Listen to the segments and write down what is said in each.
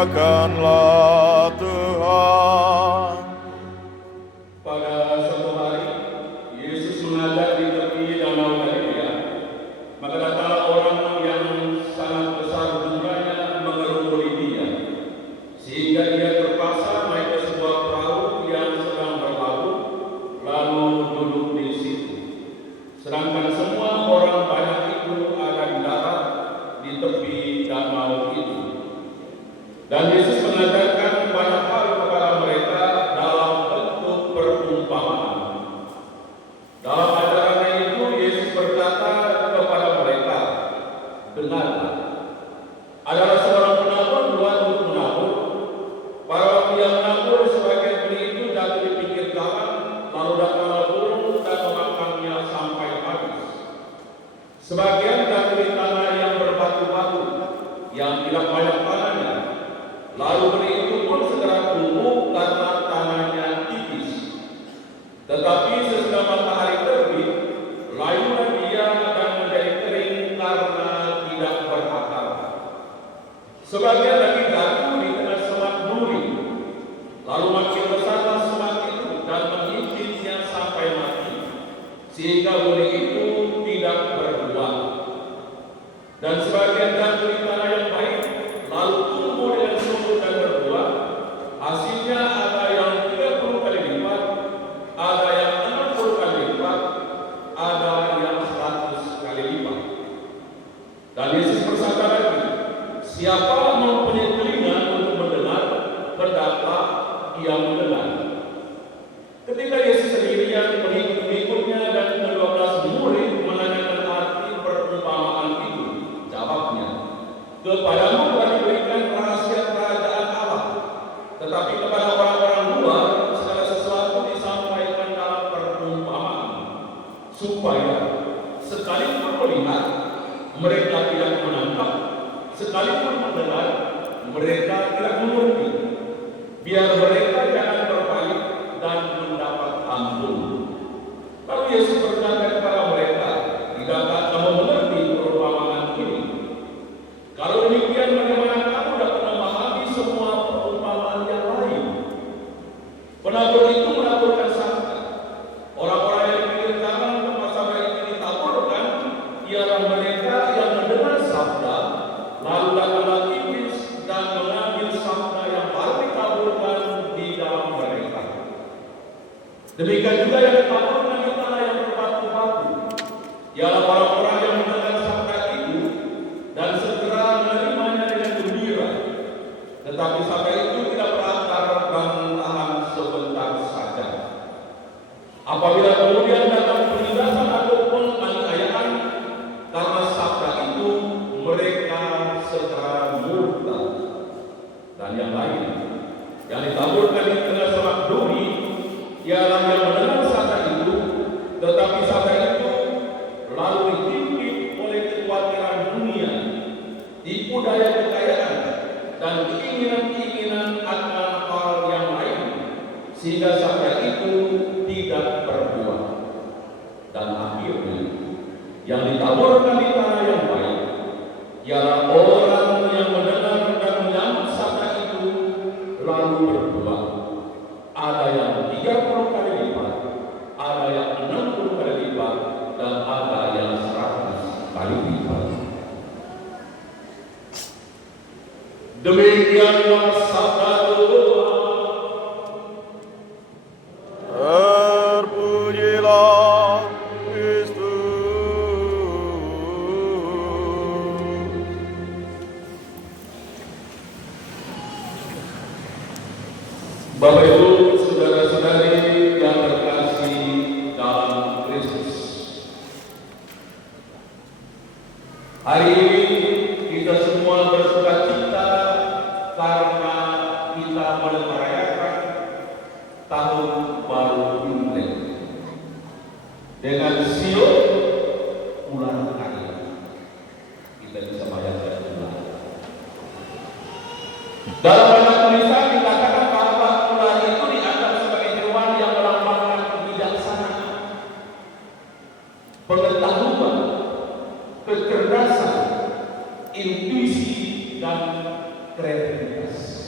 Muliakanlah Tuhan. Pada suatu hari, Yesus mengajar di tepi danau Galilea. Maka datanglah orang yang sangat besar jumlahnya mengerumuni dia, sehingga dia terpaksa naik ke sebuah perahu yang sedang berlabuh, lalu duduk di situ. Sedangkan semua orang banyak itu ada di darat di tepi danau itu. Dan Yesus mengajarkan banyak hal kepada mereka dalam bentuk perumpamaan. Dalam ajarannya itu, Yesus berkata kepada mereka, "Dengarlah, adalah seorang penabur keluar untuk menabur. Pada waktu yang menabur, sebagian benih itu jatuh di pinggir jalan, lalu datanglah burung dan memakannya sampai habis. Sebagian jatuh di tanah yang berbatu-batu, yang tidak banyak tanahnya. Lalu benih itu pun segera tumbuh karena tanahnya tipis. Tetapi sesudah matahari terbit, layulah dia akan menjadi kering karena tidak berakar. Sebagian lagi jatuh di tengah semak duri, lalu makin besarlah semak itu dan menghijitnya sampai mati, sehingga benih itu tidak berbuah. Dan sebagian jatuh di tanah yang baik, lalu tumbuh dengan subur dan berbuah. Hasilnya ada yang 30 kali lipat, ada yang 60 kali lipat, ada yang 100 kali lipat." Dan Yesus bersabda lagi, "Siapa mempunyai telinga untuk mendengar, hendaklah ia mendengar." Ketika Yesus sendirian, pengikut-pengikutnya dan ke-12 murid menanyakan arti perumpamaan itu, jawabnya, "Kepadamu telah diberikan rahasia kerajaan Allah, tetapi kepada orang-orang luar segala sesuatu disampaikan dalam perumpamaan, supaya sekalipun melihat, mereka tidak menangkap, sekalipun mendengar, mereka tidak mengerti, biar mereka jangan berbalik dan mendapat ampun." Lalu Yesus berkata kepada mereka, "Tidakkah kamu mengerti perumpamaan ini? Kalau demikian, bagaimana kamu dapat memahami semua perumpamaan yang lain?" Penabur itu menaburkan sabda. Orang-orang yang di pinggir jalan tempat sabda itu ditaburkan ialah mereka yang mendengar sabda, lalu datanglah iblis dan mengambil sabda yang baru ditaburkan di dalam mereka. Demikian juga yang ditaburkan di tanah yang berbatu-batu, ialah orang-orang yang mendengar sabda itu dan segera menerimanya dengan gembira. Tetapi sabda itu tidak berakar dan tahan sebentar saja. Apabila kemudian datang penindasan ataupun aniayaan karena sabda itu, mereka segera murtad. Dan yang lain, yang ditaburkan di tengah semak duri, ialah yang mendengar sabda itu, tetapi sabda itu lalu dihimpit oleh kekhawatiran dunia, tipu daya kekayaan, dan keinginan-keinginan akan hal yang lain, sehingga sabda itu tidak berbuah. Dan akhirnya, yang ditaburkan di tanah yang baik, ialah orang yang mendengar dan menyambut sabda itu, lalu berbuah. Ada yang 30 kali lipat, ada yang 60 kali lipat, dan ada yang 100 kali lipat. Demikianlah sabda Tuhan. Terpujilah Kristus. Bapak Ibu, saudara-saudari yang terkasih dalam Kristus, hari ini kita semua bersukacita karena kita merayakan tahun baru Imlek dengan siok ulang hari. Kita bisa bayangkan ulang. Dalam banyak tulisan dikatakan bahwa ular itu dianggap sebagai hewan yang melambangkan kebijaksanaan, pengetahuan, kecerdasan, intuisi, dan kreativitas.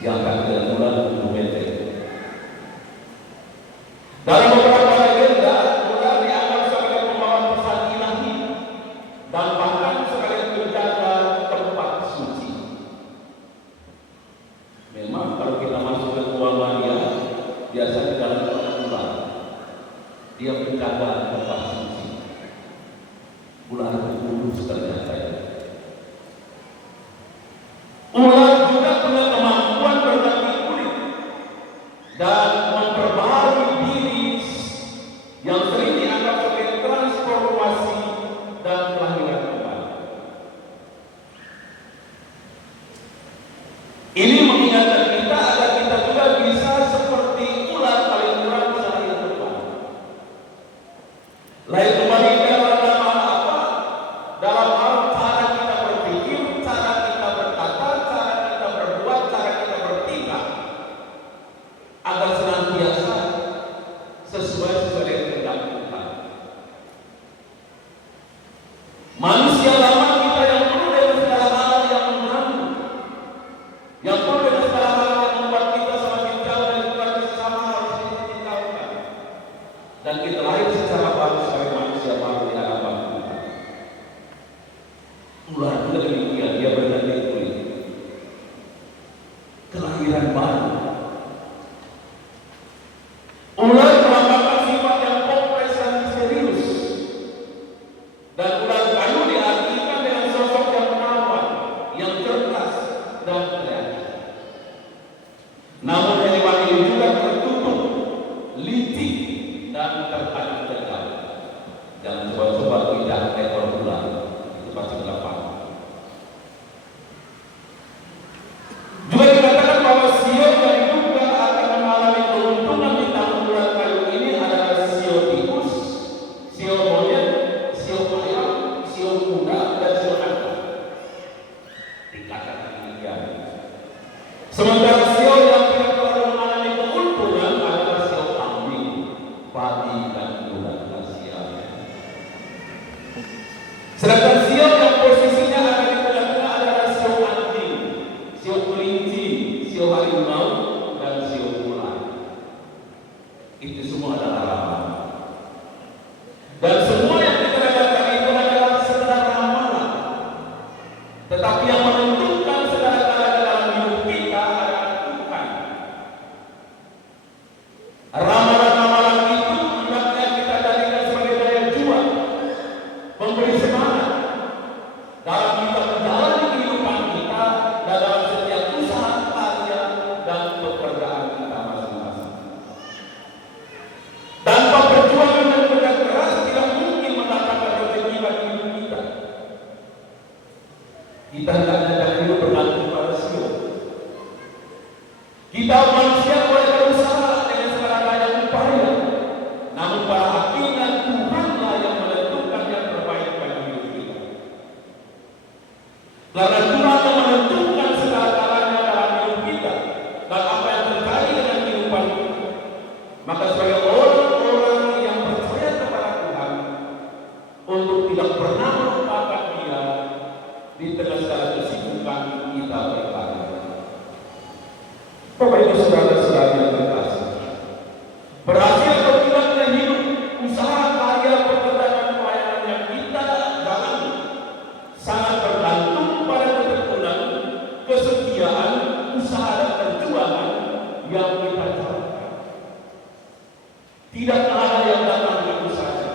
yang akan bulan 7 meter. Dalam beberapa legenda, ular dianggap sebagai pembawa pesan ilahi dan bahkan sebagai penjaga tempat suci. Memang kalau kita masuk ke Gua Maria, biasanya dalam tempat ular, dia menjaga tempat suci. Ular kudus ternyata. Ular juga punya kemampuan berganti kulit dan memperbaharui diri yang sering dianggap sebagai transformasi dan kelahiran kembali. Ini mengingatkan kita agar kita juga bisa seperti ular paling kurang sehari depan. Lahir kembali dalam hal apa? Dalam hal cara kita berpikir, cara kita berkata, cara kita berbuat, cara kita bertindak, agar senantiasa sesuai dengan kehendak Tuhan. Manusia lama kita yang penuh dengan segala hal yang mengganggu, yang penuh dengan segala hal yang membuat kita semakin jauh dari Tuhan, sama harus ditinggalkan. Dan kita lahir secara baru sebagai manusia baru di hadapan Tuhan. Ular juga demikian, dia berganti kulit. Kelahiran baru. Ular melambangkan sifat yang kompleks dan misterius. Dan ular kayu diartikan dengan sosok yang menawan, yang cerdas dan kreatif. Namun hewan ini juga tertutup, licik dan tertarik tegak. Jangan coba-coba tidak ekor ular, itu pasti gampang. Juga dikatakan bahwa sio yang diduga akan mengalami keuntungan di tahun ular kayu ini adalah sio tikus, sio monyet, sio ayam, sio kuda, dan sio naga. Dikatakan demikian. Sementara sio yang tidak terlalu mengalami keuntungan adalah sio kambing, padi, dan ulat Asia. Sedangkan sio yang posisinya ada di tengah-tengah adalah sio anjing, sio kelinci, sio harimau, dan sio ular. Itu semua adalah ramalan. Dan semua yang dikatakan itu adalah sekedar ramalan. Tetapi yang menentukan segala-galanya dalam hidup kita adalah Tuhan. Ramalan-ramalan itu hendaknya kita jadikan sebagai daya juang, memberi semangat dalam kita menjalani kehidupan kita dan dalam setiap usaha karya dan pekerjaan kita masing-masing. Tanpa perjuangan dan kerja keras tidak mungkin mendatangkan rezeki bagi hidup kita. Kita hendaknya jangan hidup bergantung pada sio. Kita manusia boleh berusaha dengan segala daya upaya, namun pada akhirnya Tuhanlah yang menentukan yang terbaik bagi hidup kita. Karena Tuhan yang menentukan segala-galanya dalam hidup kita dan apa yang terjadi dengan kehidupan kita. Maka sebagai orang-orang yang percaya kepada Tuhan, untuk tidak pernah melupakan Dia di tengah segala kesibukan kita berkarya. Bapak Ibu saudara-saudara yang terkasih, berhasil atau tidaknya hidup, usaha, karya, pekerjaan, dan pelayanan yang kita jalani sangat bergantung pada ketekunan, kesetiaan, usaha, dan perjuangan yang kita jalankan. Tidak ada yang datang begitu saja.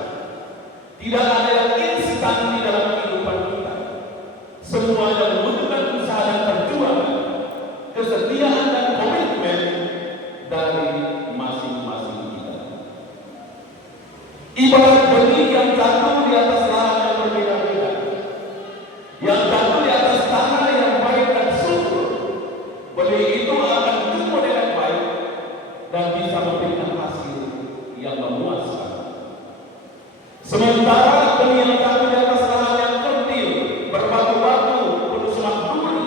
Tidak ada yang instan di dalam kehidupan kita. Semuanya membutuhkan usaha dan perjuangan, kesetiaan dan komitmen dari masing-masing kita. Ibarat benih yang jatuh di atas lahan yang berbeda-beda, yang jatuh di atas tanah yang baik dan subur, benih itu akan tumbuh dengan baik dan bisa memberikan hasil yang memuaskan. Sementara benih yang jatuh di atas lahan yang kerdil, berbatu-batu, penuh semak duri,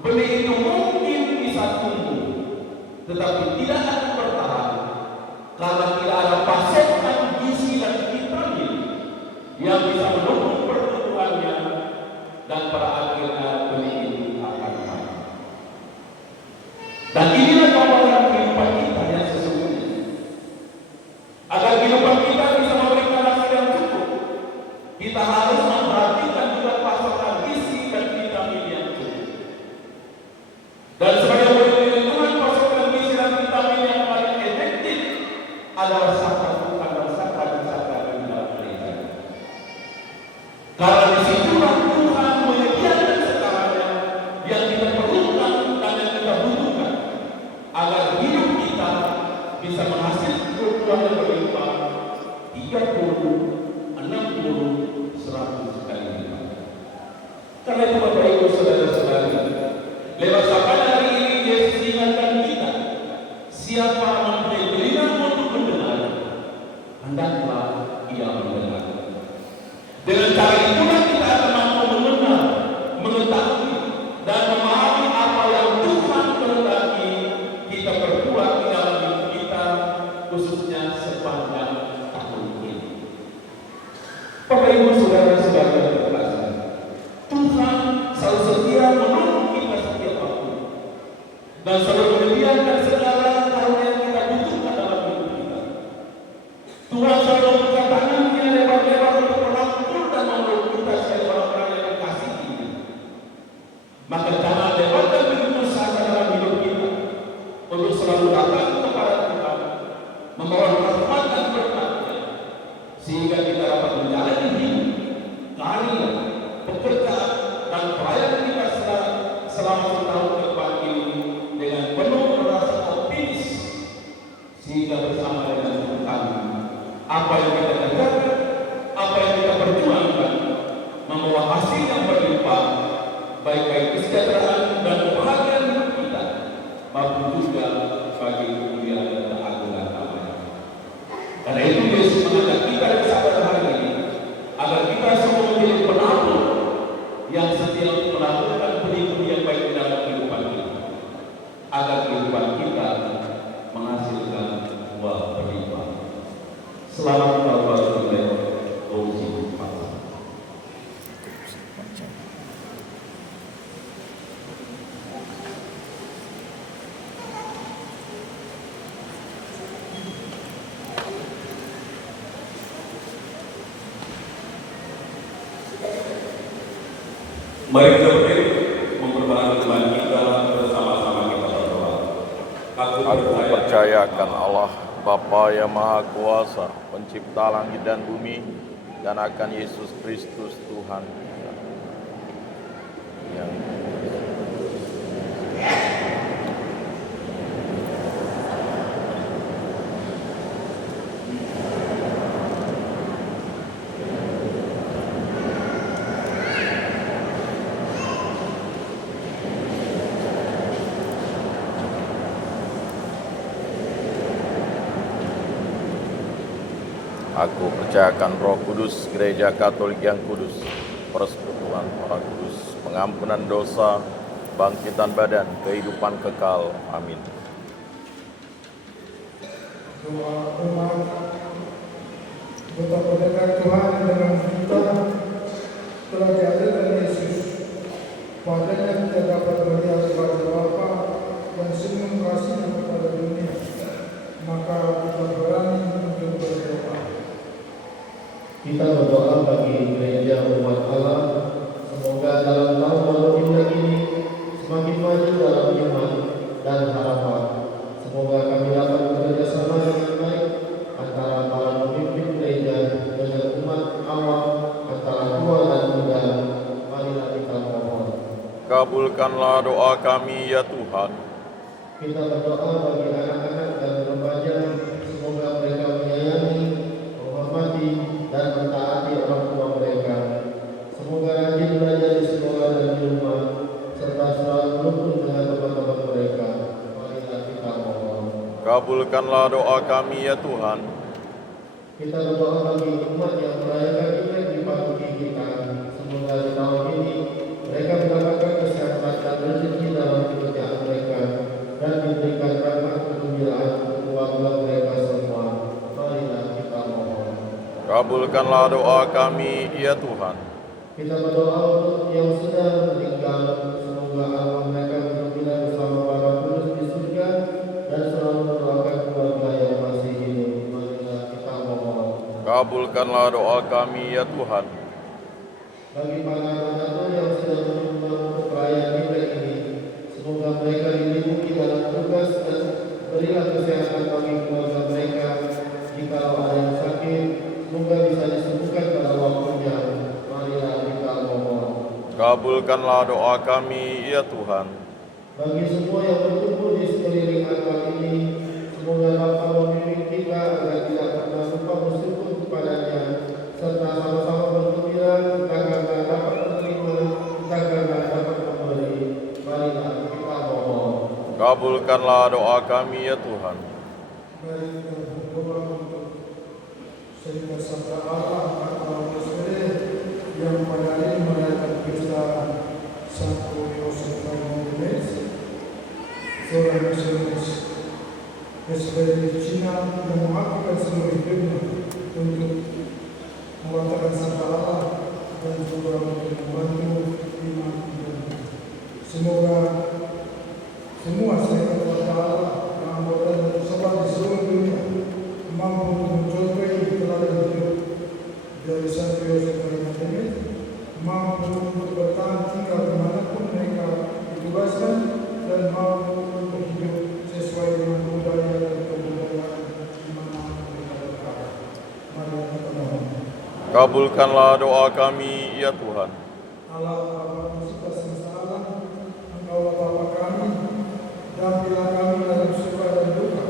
benih itu mungkin bisa tumbuh, tetapi tidak akan bertahan karena tidak ada pasokan gizi dan vitamin yang bisa mendukung pertumbuhannya, dan pada akhirnya benih itu akan mati. Dan sebagai melindungi Tuhan, pasokan gizi dan vitamin yang paling efektif adalah zakat, bukan zakat dan zakat di dalam gereja. Karena disitulah Tuhan menyediakan segalanya yang kita perlukan dan yang kita butuhkan agar hidup kita bisa menghasilkan kebutuhan yang berlimpah 30, 60, 100 kali lipat. Karena itu Bapak Ibu Saudara-saudari, lewat sapaan hari ini Yesus ingatkan kita, siapa mempunyai telinga untuk mendengar, hendaklah ia mendengar. Dengan cara itulah kita akan mampu mengenal, mengetahui, dan memahami apa yang Tuhan kehendaki kita perbuat di dalam hidup kita, khususnya sepanjang tahun ini. Bapak Ibu Saudara-saudara yang terkasih, Tuhan selalu setia menolong kita setiap waktu dan selalu menyediakan segala karunia yang kita butuhkan dalam hidup kita. Tuhan selalu membuka tangannya lebar-lebar untuk merangkul dan memeluk kita sebagai orang-orang yang dikasihi. Maka jangan lewatkan begitu saja dalam hidup kita untuk selalu datang kepada Tuhan, memohon rahmat dan berkat-Nya, sehingga kita dapat menjalani hidup, karya, pekerjaan, dan pelayanan kita selama setahun ke depan ini dengan penuh rasa optimis, sehingga bersama dengan Tuhan apa yang kita kerjakan, apa yang kita perjuangkan membawa hasil yang berlimpah, baik kesejahteraan dan kebahagiaan hidup kita maupun juga bagi kemuliaan dan keagungan Allah. Karena itu Yesus mengajak kita pada hari ini agar kita semua menjadi penabur yang setia untuk melakukan benih-benih yang baik di dalam kehidupan kita, agar kehidupan kita menghasilkan buah berlimpah. Selamat berbuat baik, Fauzi Fatah. Mari kita berdiri memperbaharui iman kita bersama-sama kita berdoa. Aku percaya akan Allah, Bapa yang Maha Kuasa, pencipta langit dan bumi, dan akan Yesus Kristus Tuhan kita, yang Aku percayakan Roh Kudus, Gereja Katolik yang kudus, persekutuan para kudus, pengampunan dosa, bangkitan badan, kehidupan kekal. Amin. Doa umat betapa dekat Tuhan dengan kita telah dihadirkan Yesus. Padanya kita dapat melihat kepada Bapa dan senyum kasihnya kepada dunia. Maka kita berani untuk berdoa. Kita berdoa bagi gereja umat Allah, semoga dalam tahun baru Imlek ini semakin maju dalam iman dan harapan. Semoga kami dapat bekerja sama dengan baik antara para pemimpin gereja dengan umat awam, antara tua dan muda. Marilah kita mohon. Kabulkanlah doa kami ya Tuhan. Kita berdoa bagi anak-anak dan remaja, semoga mereka menyayangi, menghormati, dan mentaati orang tua mereka. Semoga rajin belajar di sekolah dan di rumah, serta selalu rukun dengan teman-teman mereka. Marilah kita mohon. Kabulkanlah doa kami ya Tuhan. Kita berdoa bagi umat yang merayakan Imlek di pagi kita. Semoga di tahun ini mereka mendapatkan kesehatan dan rezeki dalam pekerjaan mereka, dan diberikan rahmat kegembiraan untuk keluarga mereka semua. Marilah kita mohon. Kabulkanlah doa kami ya Tuhan. Kita berdoa untuk yang sudah meninggal, semoga arwah mereka bergembira bersama para kudus di surga dan selalu mendoakan keluarga yang masih hidup. Marilah kita mohon. Kabulkanlah doa kami ya Tuhan. Bagi para donatur yang sudah menyumbang untuk perayaan Imlek ini, semoga mereka dilindungi dalam tugas dan berilah kesehatan bagi keluarga mereka. Jikalau ada yang sakit, semoga bisa disembuhkan pada waktunya. Marilah kita mohon. Kabulkanlah doa kami, ya Tuhan. Bagi semua yang berkumpul di sekeliling altar ini, semoga Bapa membimbing kita agar tidak pernah lupa bersyukur kepadanya, serta sama-sama bergembira kita karena dapat menerima, kita karena dapat memberi. Marilah kita mohon. Kabulkanlah doa kami, ya Tuhan. Mari kita berdoa untuk sehingga sabda Allah atau Mesir yang pada hari ini merayakan pesta Santo Yosef Gomez, seorang misionaris dari Cina yang mengabdikan seluruh hidupnya untuk mewatakan sabda Allah dan juga untuk membantu iman dan semoga semua sehingga sabda Allah yang anggota dan tersebar di seluruh dunia mampu mencontohi teladan hidup dari Santo Yosef Gomez, mampu untuk bertahan tinggal dimanapun mereka ditugaskan dan mampu untuk hidup sesuai dengan budaya dan kebudayaan di mana mereka berada. Mari kita mohon. Kabulkanlah doa kami, ya Tuhan. Allah Bapa pencipta semesta alam, Engkaulah Bapa kami, dampingilah kami dalam suka dan duka.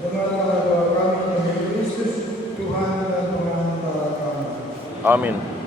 Dengarlah doa kami demi Kristus, Tuhan dan Tuhan antara kami. Amin.